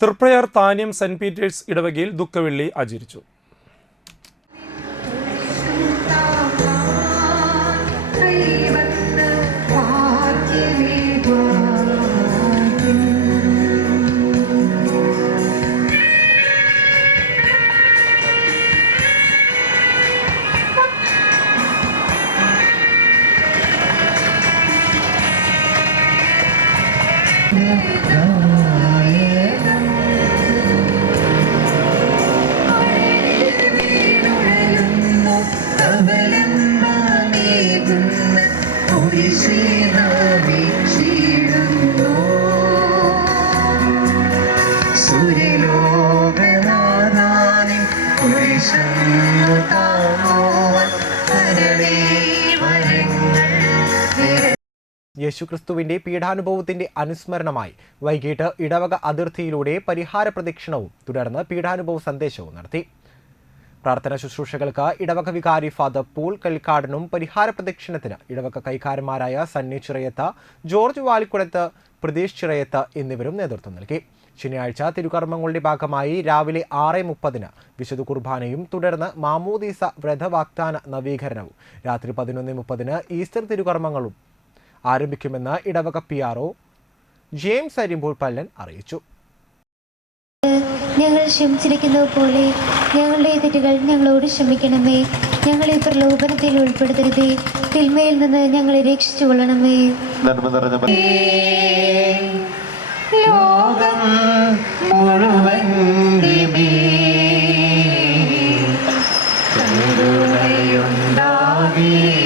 Triprayar Thanyam saint Peter's ഇടവകയിൽ ദുഃഖവെള്ളി ആചരിച്ചു. സൂര്യലോകനാഥാനി യേശുക്രിസ്തുവിന്റെ പീഠാനുഭവത്തിന്റെ അനുസ്മരണമായി വൈകിട്ട് ഇടവക അതിർത്തിയിലൂടെ പരിഹാര പ്രദക്ഷിണവും തുടർന്ന് പീഠാനുഭവ സന്ദേശവും നടത്തി. പ്രാർത്ഥന ശുശ്രൂഷകൾക്ക് ഇടവക വികാരി ഫാദർ പോൾ കൽക്കാടനും പരിഹാര പ്രദക്ഷിണത്തിന് ഇടവക കൈക്കാരന്മാരായ സണ്ണി ചിറയത്ത ജോർജ് വാലിക്കുളത്ത് പ്രതീഷ് ചിറയത്ത എന്നിവരും നേതൃത്വം നൽകി. ശനിയാഴ്ച തിരുകർമ്മങ്ങളുടെ ഭാഗമായി രാവിലെ ആറ് മുപ്പതിന് വിശുദ്ധ കുർബാനയും തുടർന്ന് മാമോദീസ വ്രതവാഗ്ദാന നവീകരണവും. രാത്രി പതിനൊന്ന് മുപ്പതിന് ഈസ്റ്റർ തിരുകർമ്മങ്ങളും ആരംഭിക്കുമെന്ന് ഇടവക P R O James Arimpol Pallan അറിയിച്ചു. ഞങ്ങൾ ക്ഷമിച്ചിരിക്കുന്നത് പോലെ ഞങ്ങളുടെ തെറ്റുകൾ ഞങ്ങളോട് ക്ഷമിക്കണമേ. ഞങ്ങളെ പ്രലോഭനത്തിൽ ഉൾപ്പെടുത്തരുതേ. തിന്മയിൽ നിന്ന് ഞങ്ങളെ രക്ഷിച്ചു കൊള്ളണമേ. ലോകം മുഴുവൻ കരുണയുണ്ടാകേ.